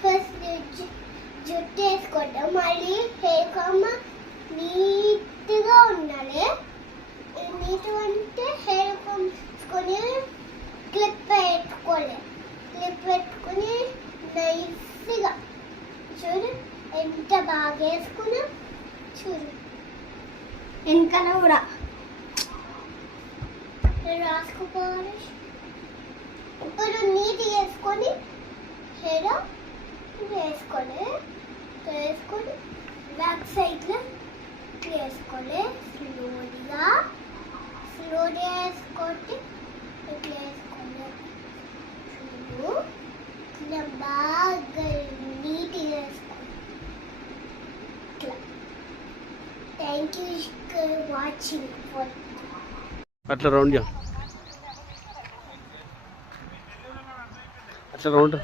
First జుట్టు వేసుకోవడం, మళ్ళీ హెయిర్ కమ్ నీట్గా ఉండాలి. నీట్గా అంటే హెయిర్ కమ్ వేసుకొని క్లిప్ పెట్టుకోవాలి. క్లిప్ పెట్టుకొని నైస్గా చూడు ఎంత బాగా వేసుకున్నా. చూడు వెనకాల కూడా రాసుకోవాలి. ఇప్పుడు నీట్ వేసుకొని హెయిర్ వేసుకోవాలి. బ్యాక్ సైడ్లో వేసుకోవాలి. స్లోగా వేసుకోండి. ఇట్లా వేసుకోండి. చూడు ఇట్లా బాగా నీట్గా వేసుకోండి. ఇట్లా. Thank you for watching. అట్లా రౌండ్ అట్లా రౌండ్